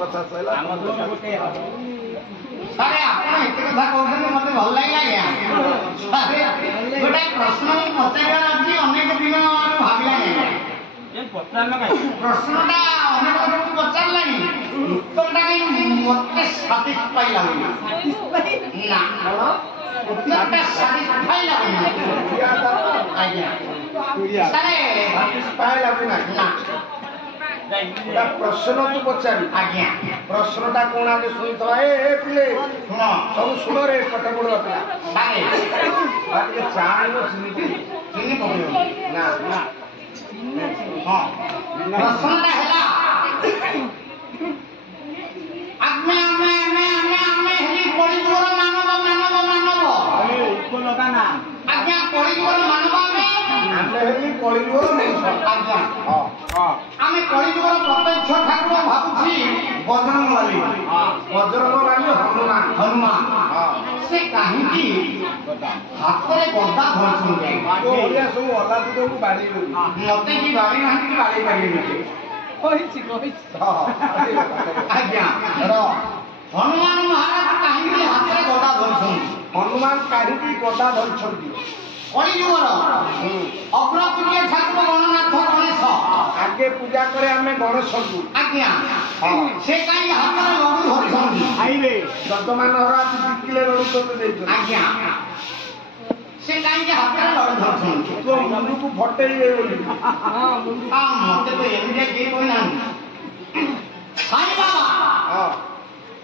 କଥା ସଇଲା ସାରେ ଆପଣ ଏତେ କଥା କହୁଛନ୍ତି ମତେ ଭଲ ଲାଗିଲା ଆଜ୍ଞା। ସାରେ ଗୋଟେ ପ୍ରଶ୍ନ ମୁଁ ପଚାରିବାର ଅଛି ଅନେକ ଦିନ ଭାବିଲାଣି ପ୍ରଶ୍ନଟା ଅନେକ ଦିନକୁ ପଚାରିଲାଣି ଉତ୍ତରଟା ମତେ ସାଟିସ୍ଫାଇ ଲାଗୁନି ନା ଉତ୍ତରଟା ସାଟିସ୍ଫାଇ ଲାଗୁନି ଆଜ୍ଞା ସାରେ ସାଟିସ୍ଫାଇ ଲାଗୁନା ନା ପ୍ରଶ୍ନ ତୁ ପଚାରି ଆଜ୍ଞା ପ୍ରଶ୍ନଟା କଣ ଆଗେ ଶୁଣିଥବା ଏ ପିଲେ ଶୁଣ ସବୁ ଶୁଣ ରେ ପାଠ ପଢିବା ପିଲା ସାରେ ଟିକେ ଚା ଆଣିବ ଚିନି ଚିନି ପକେଇବ ନା ନା ହଁ ପ୍ରଶ୍ନଟା ହେଲା ଆମେ ହେଲି କଳିଯୁଗର ମାନବ ଆଜ୍ଞା କଳିଯୁଗର ମାନବ ଆମେ ହେଲି କଳିଯୁଗର ମଣିଷ ଆଜ୍ଞା ହଁ ହଁ ଆମେ କଳିଯୁଗର ପ୍ରତ୍ୟକ୍ଷ ଠାକୁର ଭାବୁଛି ବଜରଙ୍ଗବାଲି ହନୁମାନ ସେ କାହିଁକି ହାତରେ ଗଦା ଧରିଛନ୍ତି ଓଡ଼ିଆ ସବୁ ଅଲାଦୁକୁ ବାଡ଼େଇ ମତେ କି ବାଡି ନାହାନ୍ତି କି ବାଡେଇ ପାରିବେନି ଆଜ୍ଞା ହନୁମାନ ମହାରାଜ କାହିଁକି ହାତରେ ଗଦା ଧରିଛନ୍ତି ହନୁମାନ କାହିଁକି ଗଦା ଧରିଛନ୍ତି କଳିଯୁଗର ଅଗ୍ରପୂଜ୍ୟ ଠାକୁର ଗଣନାଥ ଗଣେଶ ଆଗେ ପୂଜା କରେ ଆମେ ଗଣେଶଙ୍କୁ ଆଜ୍ଞା ସେ କାହିଁକି ହାତରେ ଲଡୁ ଧରିଛନ୍ତି ଖାଇବେ ଯଜମାନ ଘର ଆଜି 2 କିଲୋ ଲଡୁ ତୋତେ ଦେଇଛନ୍ତି ଆଜ୍ଞା ସେ କାହିଁକି ହାତରେ ଲଡୁ ଧରିଛନ୍ତି ତୋ ମୁଣ୍ଡକୁ ଫଟେଇବେ ବୋଲି ମତେ ତ ଏମିତି କେହି କହିନାହାନ୍ତି ସାଇ ବାବା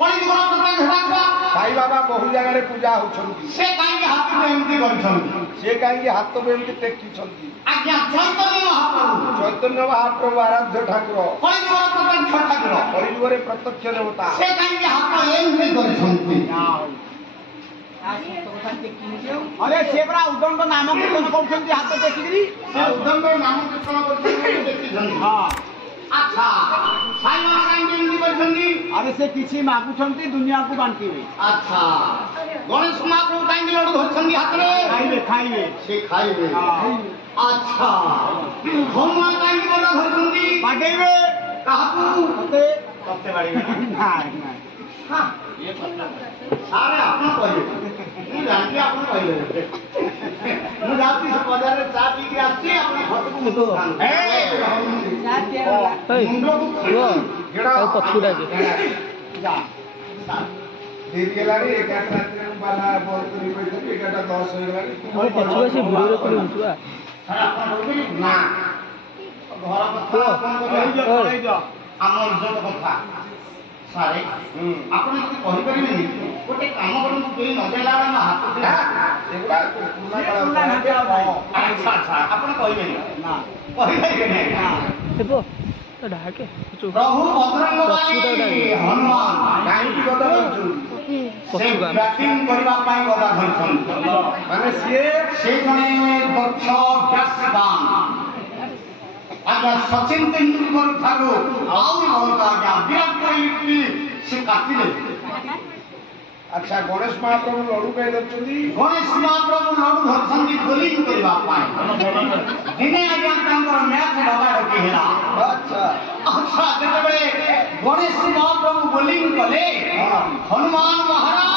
କଳିଯୁଗର ପ୍ରତ୍ୟକ୍ଷ ଠାକୁର ସାଇ ବାବା ବହୁ ଜାଗାରେ ପୂଜା ହଉଛନ୍ତି ସେ କାହିଁକି ହାତକୁ ଏମିତି କରିଛନ୍ତି ସେ କାହିଁକି ହାତକୁ ଏମିତି ଟେକିଛନ୍ତି ଆଜ୍ଞା ଚୈତନ୍ୟ ମହାପ୍ରଭୁ ଆରାଧ୍ୟ ଠାକୁର କଳିଯୁଗର ପ୍ରତ୍ୟକ୍ଷ ଠାକୁର କଳିଯୁଗରେ ପ୍ରତ୍ୟକ୍ଷ ଦେବତା ସେ କାହିଁକି ହାତ ଏମିତି କରିଛନ୍ତି अरे से परा उदंड नाम कीर्तन करछन्ती हाथ देखिकरी से उदंड नाम कीर्तन करछन्ती देखिछन्ती हां अच्छा साई बाबा काहेकि एमती करछन्ती अरे से किछि मागुछन्ती दुनिया को बांटीबे अच्छा गणेश महाप्रभु काहेकि लड्डू धरछन्ती हाथ रे खाइबे से खाइबे अच्छा हनुमान काहेकि लड्डू धरछन्ती बाटेबे काहाकू तते बाड़ीबे नहीं हां ये पता सारे आपन कहिबे ମୁଁ ଜାଣିଲି ଆପଣ କହିଲେ ମୁଁ ଯାଉଛି ସେ ବଜାରରେ ଚା ପିଇକି ଆସିଛି ଆପଣ ଘରକୁ ମୁଣ୍ଡକୁ ଡେରି ହେଲାଣି 11 ରାତିରେ ମୁଁ ବାଲା ବନ୍ଦ କରି କହିଥିଲି 11:10 ହେଇଗଲାଣି ପଛୁଆ ସେ ଭିଡ଼ିଓରେ କରି ହୁଁଛୁଆ ଆପଣ କହିବେ ନା ଘର କଥା ଆମ ଇଜ୍ଜତ କଥା ସାରେ ଆପଣ ଯଦି କହିପାରିବେନି ଗୋଟେ କାମ କରନ୍ତୁ କେହି ନଦେଲା ବେଳେ ହାତ ଆପଣ କହିବେନି ନା କହିପାରିବେନି ଢାକେ ପ୍ରଭୁ ବଜରଙ୍ଗବାଲି ହନୁମାନ କାହିଁକି ଗଦା ଧରିଛନ୍ତି ବ୍ୟାଟିଂ କରିବା ପାଇଁ ଗଦା ଧରିଛନ୍ତି ମାନେ ସେ ଜଣେ ଦକ୍ଷ ବ୍ୟାଟ୍ସମ୍ୟାନ ଆଜ୍ଞା ସଚିନ ତେନ୍ଦୁଲକର ଠାରୁ ଆହୁରି ବହୁତ ଆଜ୍ଞା ବିରାଟ କୋହଲି ସେ କାଟିଲେ ଆଚ୍ଛା ଗଣେଶ ମହାପ୍ରଭୁ ଲଡୁ କାହିଁ ଧରିଛନ୍ତି ଗଣେଶ ମହାପ୍ରଭୁ ଲଡୁ ଧରିଛନ୍ତି ବୋଲିଂ କରିବା ପାଇଁ ଦିନେ ଆଜ୍ଞା ତାଙ୍କର ମ୍ୟାଚ୍ ଡକାଡକି ହେଲା ଆଚ୍ଛା ଯେତେବେଳେ ଗଣେଶ ମହାପ୍ରଭୁ ବୋଲିଂ କଲେ ହନୁମାନ ମହାରାଜ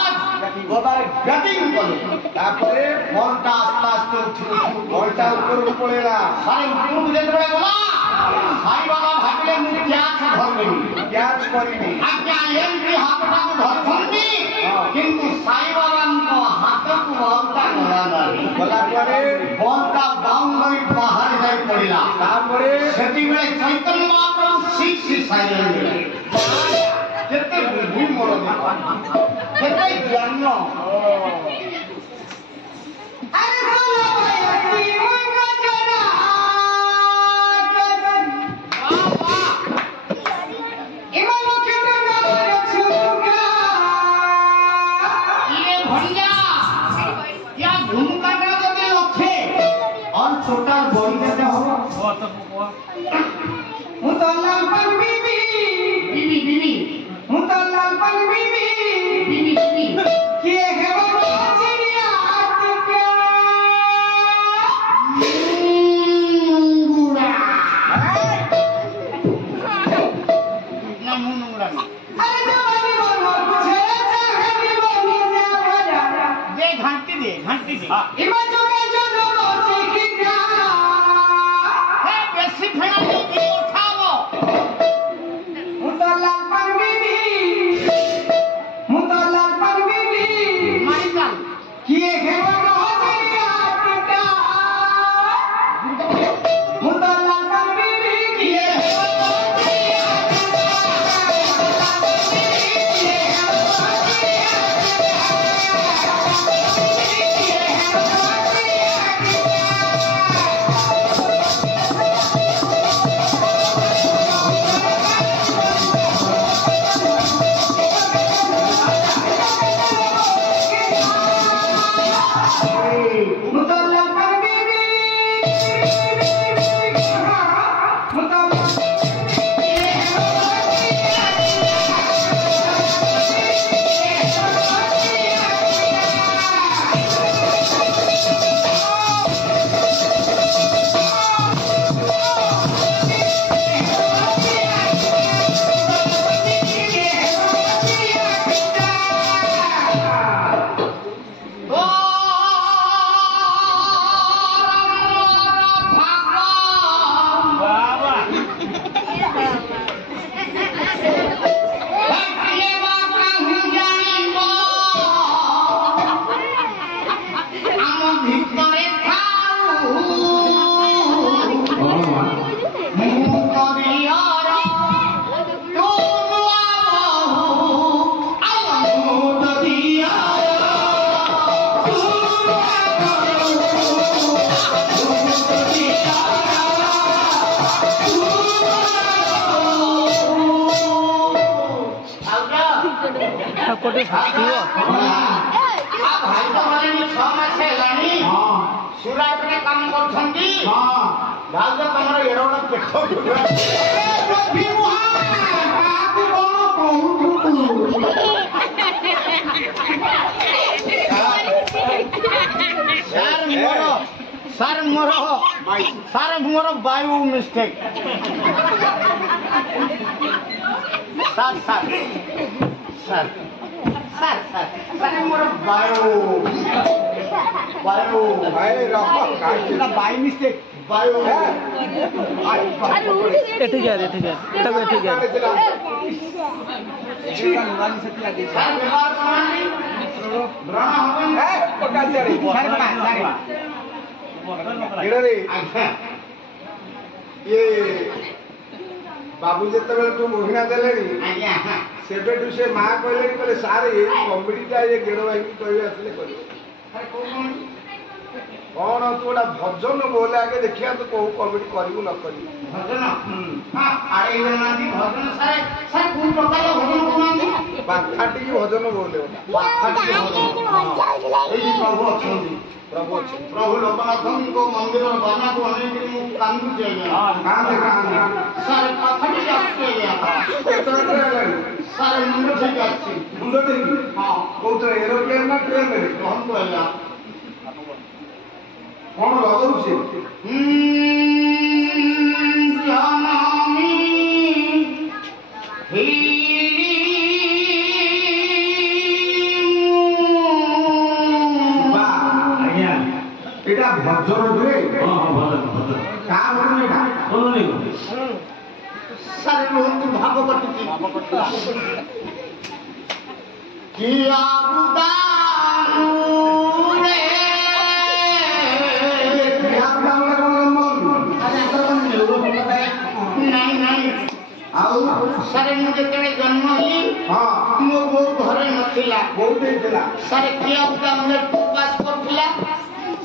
ଗଦାରେ ବ୍ୟାଟିଂ କଲେ ତାପରେ ବଲଟା ଆସ୍ତେ ଆସ୍ତେ ଉଠି ବଲଟା ଉପରକୁ ପଳେଇଲା ସାରେ ଉପରକୁ ଯେତେବେଳେ ଗଲା ସାଇ ବାବା ଭାବିଲେ ମୁଁ କ୍ୟାଚ୍ ଧରିବି କ୍ୟାଚ୍ କରିବି ଆଜ୍ଞା ଏମିତି ହାତଟାକୁ ଧରିଛନ୍ତି କିନ୍ତୁ ସାଇ ବାବାଙ୍କ ହାତକୁ ବଲଟା ଗଲା ନାହିଁ ଗଲା ପରେ ବଲଟା ବାଉଣ୍ଡରୀ ବାହାରେ ଯାଇ ପଡ଼ିଲା ତାପରେ ସେତିବେଳେ ଚୈତନ୍ୟ ମହାପ୍ରଭୁ ସିକ୍ସ ସାଇଲେଣ୍ଟ କେତେ ବୁଦ୍ଧି ମୋର କେତେ ଜ୍ଞାନ छोटा बोल देते हो मुतल्लाल पर बीबी बीबी बीबी मुतल्लाल पर बीबी बीबी बीबी किए है घंटी दे इमा जो के जो रोचे की प्यारा है बेसी फेना नहीं उठाओ मुदलाल पर बीबी माइकल किए है वो रोचनिया टिका मुदलाल पर बीबी किए है वो रोचनिया कोटे साथियो भाई तो माने 6 मास हेलानी सुराट रे काम करछंती भाग तमरो एरोडा पेठो रवि मुहान काकू कहू सर मोर बायु मिस्टेक सर मोर बायु भाई रखो काई ना बाई मिस्टेक बायु एठे जा तब एठे जा निवानी सती आदि सर व्यवहार समानी ब्राह्मण हवन है पक्का चली सर रे अच्छा ये बाबू जेतेबेले तू मोहिना देलेनी आज्ञा सेबेटू से मां कहले कहले सारे कॉमेडीटा ये गेड़ भाई कहबे असले करियो कौन तू गोटा भजन बोले आगे देखिया तो कहू कॉमेडी करियो न करियो भजन हां आड़े नांदी भजन सर कोन प्रकार भजन कोनांदी बाखाटी की भजन बोले बाखाटी भजन एई प्रभु अछंती प्रभु लोकनाथ को मंदिर बना को अनेक मु कांदु जाइए कांदे सर कथड़ी जाते सर मुंड ठीक अछि मुंडो देखी हां कोउतरे एरोप्लेन ना ट्रेन रे कौन कहला कौन लगौ छे जानामी এটা ভজন রে কা ভজন এটা सारे लोग भागवत की किया बुदानु रे नहीं ଆଉ सारे मुझे तेरे जन्म ही ହଁ मो वो घरे नथिला ବହୁତ ହେଇଥିଲା सारे किया बुदानु पास करथिला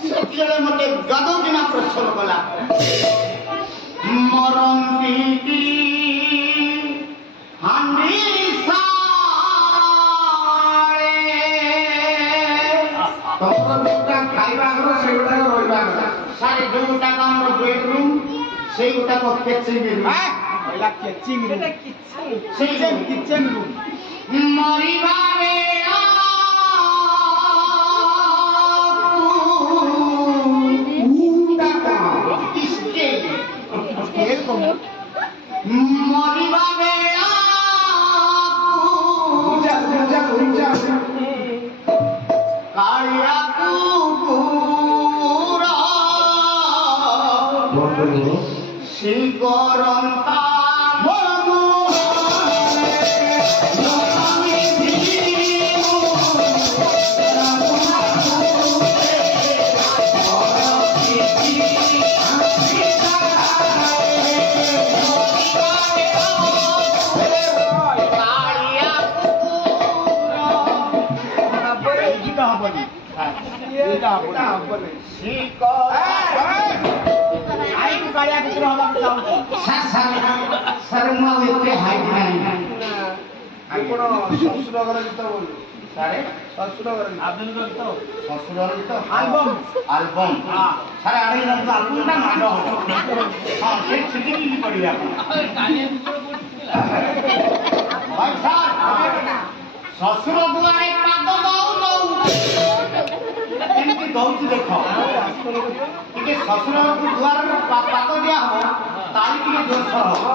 सेतिले मते गदो दिना प्रश्न कला मरंती हांडी साळे ତମର ଯୋଉଟା ଖାଇବା ଘର ସେଗୁଡା ରହିବା କଥା सारे जोटा का हमर बेडरूम सेई गोटा को किचन रूम पहिला केचिंग रूम सेई किचन रूम मरिबा बेला ଉଟା କଣ इसके स्केल को मरिबा बेला ଉଞ୍ଚା काली कालिया कुकुरा शिकरंता শ্বশুর ঘরে গীত বলি শ্বশুর ঘরে আলবম সারা আড়াই রঙ আলবমটা মাড হ্যাঁ সে ছিটি পড়ি ভাই স্যার শ্বশুর দুয়ারে পাদ দৌ দৌ কেমতি দৌছি দেখ ଟିକେ ଶ୍ୱଶୁରକୁ ଦୁଆରରୁ ପାଦ ଦିଆ ହବ ତାଳି ଟିକେ ଜୋରସୋର ହବ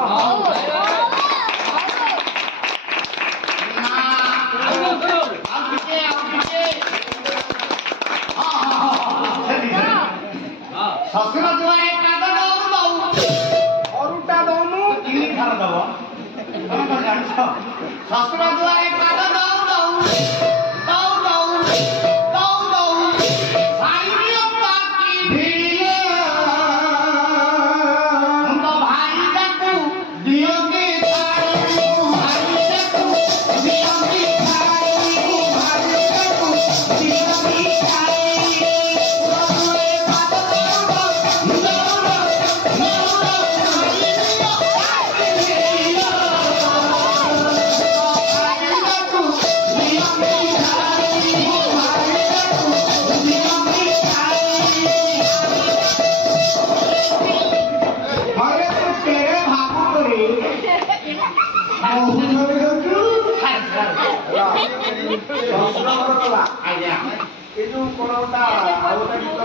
ଶ୍ୱଶୁର ଦୁଆରେ ପାଦ ଦଉ ଦଉ ଅରୁଟା ଦଉନୁ ଚିନି ଖାର ଦବ ତମେ କଣ ଜାଣିଛ ଶ୍ୱଶୁର ଦୁଆରେ ପାଦ ଦଉ ଦଉ ଦଉ ଦଉ ଦଉ ଦଉ ଭାଇର ପାଟି ଭିଡ଼ିଲେ ତ ଭାଇଟାକୁ ଦିଅନ୍ତି ଛାଡ଼ିବୁ ଭାଇଟାକୁ ଦିଅନ୍ତି ଛାଡ଼ିବୁ ଭାଇଟାକୁ ଦିଅନ୍ତି ଛାଡ଼ିବୁ এই ଯୋଉ କଣ ଗୋଟା ଆଉ ଗୋଟେ ଗୀତ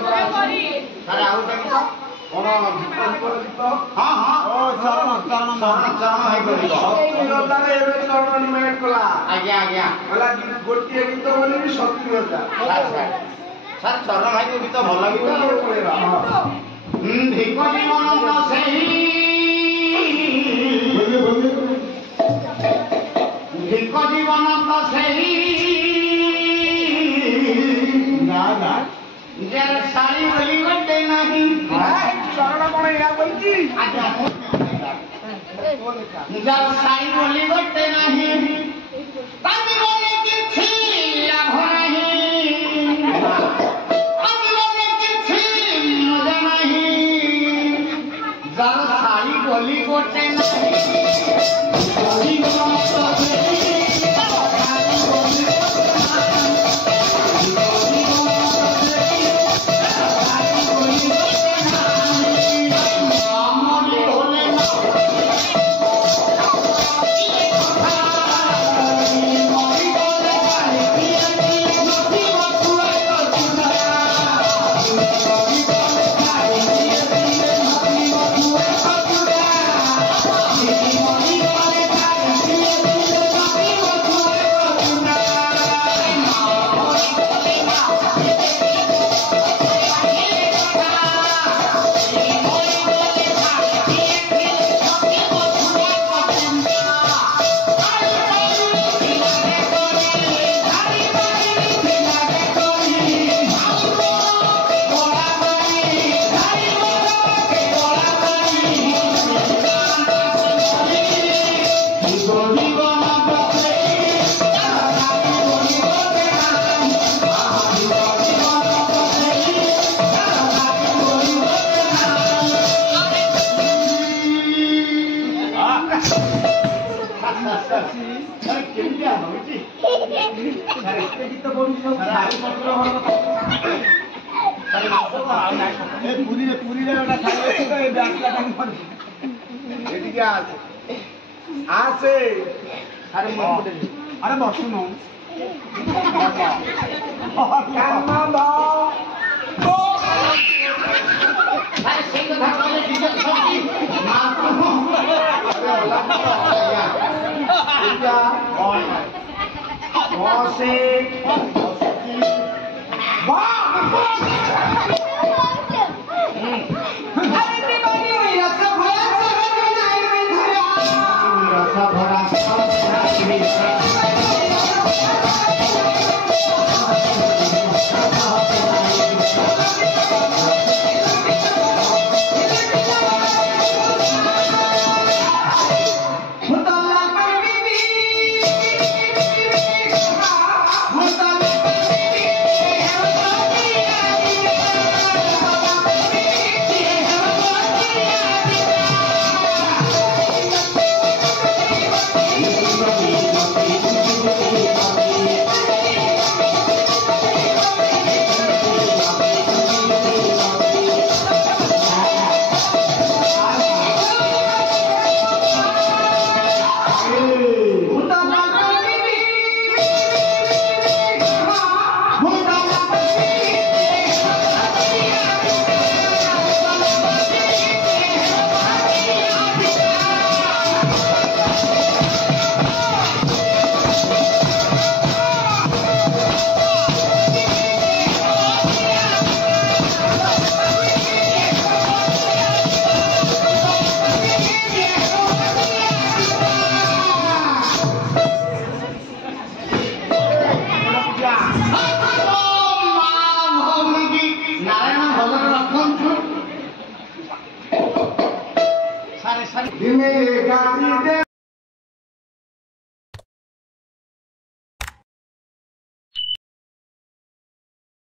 ସାର୍ ଆଉ ଗୋଟେ ଗୀତ କଣ ଦୀପର ଗୀତ ହଁ ହଁ ଓ ଚରଣ ଚରଣ ଚରଣ ହେଇପାରିବ ହଜାରେ ଏବେ ଚରଣ ନିମେଟ କଲା ଆଜ୍ଞା ଆଜ୍ଞା କହିଲା ଗୋଟିଏ ଗୀତ ବୋଲିବି 70,000 ସାର୍ ଚରଣ ଭାଇଙ୍କ ଗୀତ ଭଲ ଗୀତ ପଳେଇବା ଧିକ ଜୀବନ ତ ସେହି ଧିକ ଜୀବନ ତ ସେହି ଯାର ଶାଳୀ ବୋଲି ଗୋଟେ ନାହିଁ ଚରଣ କଣ ଏଇଆ ବୋଲିଛି ଯାର ଶାଳୀ ବୋଲି ଗୋଟେ ନାହିଁ ତାଙ୍କୁ ବୋଲି କିଛି ଲାଭ ନାହିଁ ତାଙ୍କୁ ବୋଲି କିଛି ମଜା ନାହିଁ ଯାର ଶାଳୀ ବୋଲି ଗୋଟେ ନାହିଁ आसे अरे बसुनु दिने गाड़ी दे